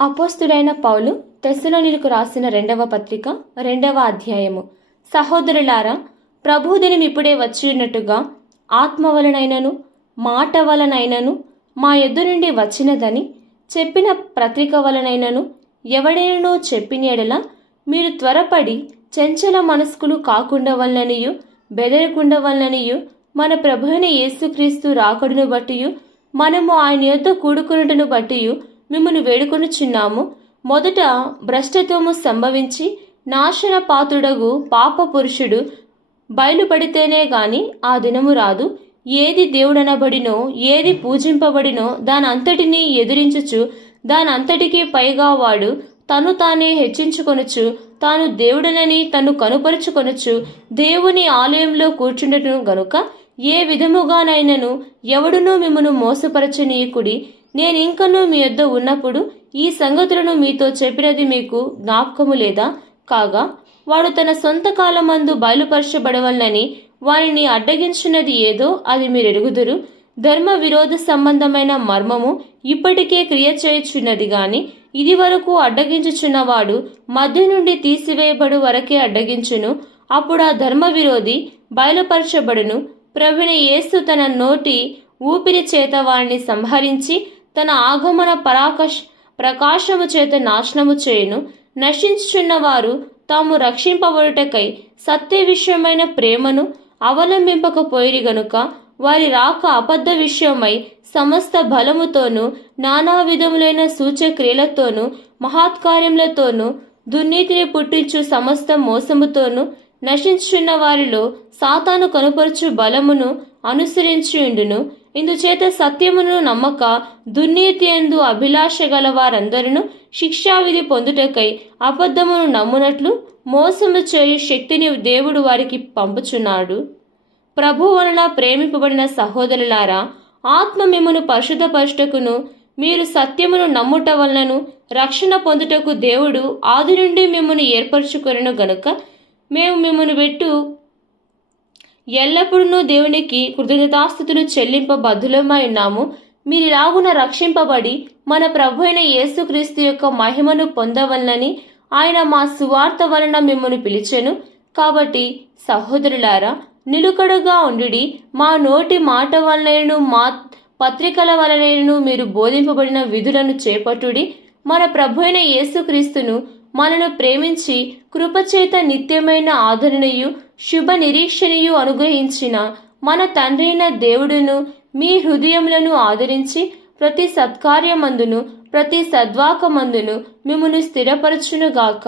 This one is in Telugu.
అపోస్తుడైన పౌలు తెస్సలోనిలకు రాసిన రెండవ పత్రిక రెండవ అధ్యాయము. సహోదరులారా ప్రభుదినం ఇప్పుడే వచ్చి ఉన్నట్టుగా ఆత్మ వలనైనను మాట వలనైనను మా ఎద్దు నుండి వచ్చినదని చెప్పిన పత్రిక వలనైనను ఎవడైనను చెప్పినేడల మీరు త్వరపడి చెంచల మనస్కులు కాకుండా వలననియు బెదరకుండా వలననియు మన ప్రభు యేసుక్రీస్తు రాకడును బట్టియు మనము ఆయన యొద్ద కూడుకునుటను బట్టియు మిమ్మల్ని వేడుకొనుచున్నాము. మొదట భ్రష్టత్వము సంభవించి నాశన పాత్రుడగు పాప పురుషుడు బయలుపడితేనే గాని ఆ దినము రాదు. ఏది దేవుడనబడినో ఏది పూజింపబడినో దానంతటినీ ఎదిరించుచు దానంతటికీ పైగా వాడు తను తానే హెచ్చించుకొనుచు తాను దేవుడనని తను కనుపరుచుకొనుచు దేవుని ఆలయంలో కూర్చుండటం గనుక ఏ విధముగానైనను ఎవడునూ మిమ్మను మోసపరచనీయకుడి నేను ఇంకనూ మీ యొద్ద ఉన్నప్పుడు ఈ సంగతులను మీతో చెప్పినది మీకు జ్ఞాపకము లేదా? కాగా వాడు తన సొంత కాలమందు బయలుపరచబడవలనని వారిని అడ్డగించినది ఏదో అది మీరు ఎరుగుదురు ధర్మ విరోధ సంబంధమైన మర్మము ఇప్పటికే క్రియ చేయుచున్నది గాని ఇది వరకు అడ్డగించుచున్నవాడు మధ్య నుండి తీసివేయబడు వరకే అడ్డగించును అప్పుడు ఆ ధర్మ విరోధి బయలుపరచబడును. ప్రభుని యేసు తన నోటి ఊపిరి చేత వారిని సంహరించి తన ఆగమన పరాకష్ ప్రకాశము చేత నాశనము చేయును. నశించుచున్న వారు తాము రక్షింపబడుటకై సత్య విషయమైన ప్రేమను అవలంబింపకపోయిరి గనుక వారి రాక అబద్ధ విషయమై సమస్త బలముతోనూ నానా విధములైన సూచక్రియలతోనూ మహాత్కార్యములతోనూ దుర్నీతిని పుట్టించు సమస్త మోసముతోనూ నశించున్న వారిలో సాతాను కనుపరచు బలమును అనుసరించుండును ఇందుచేత సత్యమును నమ్మక దుర్నీతి ఎందు అభిలాష గల వారందరూ శిక్షావిధి పొందుటకై అబద్ధమును నమ్మునట్లు మోసము చేయు శక్తిని దేవుడు వారికి పంపుచున్నాడు. ప్రభు వలన ప్రేమింపబడిన సహోదరులారా ఆత్మ మిమ్మను పరిశుద్ధపరచుటకును మీరు సత్యమును నమ్ముట వలనను రక్షణ పొందుటకు దేవుడు ఆది నుండి మిమ్మల్ని ఏర్పరచుకొనను గనుక మేము మిమ్మల్ని పెట్టు ఎల్లప్పుడూ దేవునికి కృతజ్ఞతాస్థుతులు చెల్లింప బద్ధులమై ఉన్నాము. మీరు ఇలాగున రక్షింపబడి మన ప్రభు అయిన యేసుక్రీస్తు యొక్క మహిమను పొందవలనని ఆయన మా సువార్త వలన మిమ్మల్ని పిలిచెను. కాబట్టి సహోదరులారా నిలుకడగా ఉండుడి. మా నోటి మాట వలనను మా పత్రికల వలనను మీరు బోధింపబడిన విధులను చేపట్టుడి. మన ప్రభు అయిన యేసుక్రీస్తును మనను ప్రేమించి కృపచేత నిత్యమైన ఆదరణయు శుభ నిరీక్షణయు అనుగ్రహించిన మన తండ్రైన దేవుడును మీ హృదయములను ఆదరించి ప్రతి సత్కార్యమందును ప్రతి సద్వాకమందును మిమ్మను స్థిరపరచునుగాక.